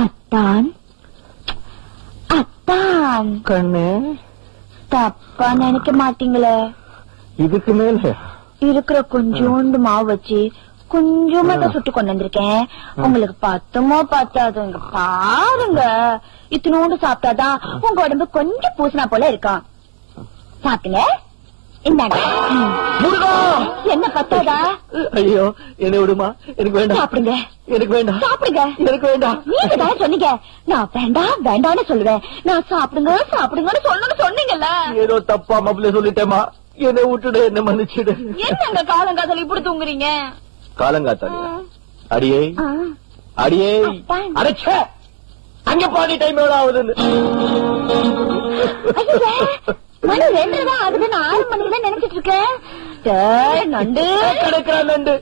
அத்தான் அத்தான் கண்ணு தப்பா நினைக்க மாட்டீங்களே? இதுக்கு மேல இருக்கிற கொஞ்சோண்டு மாவு வச்சு கொஞ்சமா தான் சுட்டு கொண்டு வந்திருக்கேன். உங்களுக்கு பத்துமோ பத்தாதுங்க பாருங்க. இத்தனோண்டு சாப்பிட்டாதான் உங்க உடம்பு கொஞ்சம் பூசினா போல இருக்கும். சாப்பிட்டுங்க. இந்தாங்க. என்ன பத்தாதா? ஐயோ என்ன விடுமா, எனக்கு வேண்டாம். சாப்பிடுங்க. எனக்கு வேண்டாம். சாப்பிடுங்க. எனக்கு வேண்டாம். நீங்க தானே சொன்னீங்க நான் வேண்டாம் வேண்டாம்னு சொல்லுவேன். நான் சாப்பிடுங்க சாப்பிடுங்கன்னு சொல்லணும்னு சொன்னீங்கல்ல. ஏதோ தப்பா மாப்பிள்ள சொல்லிட்டேமா, என்னை விட்டுடு, என்ன மன்னிச்சிடு. என்னங்க காலங்காத்தால இப்படி தூங்குறீங்க? காலங்காத்தாலியா? அடியே அடியே அடைச்ச அங்க பாதி டைம் எவ்வளவு ஆகுதுன்னு. மணி 2 தான் ஆகுது. நான் 6 மணிக்கு தான் நினைச்சிட்டு இருக்கேன். நண்டு கிடக்குறான் நண்டு.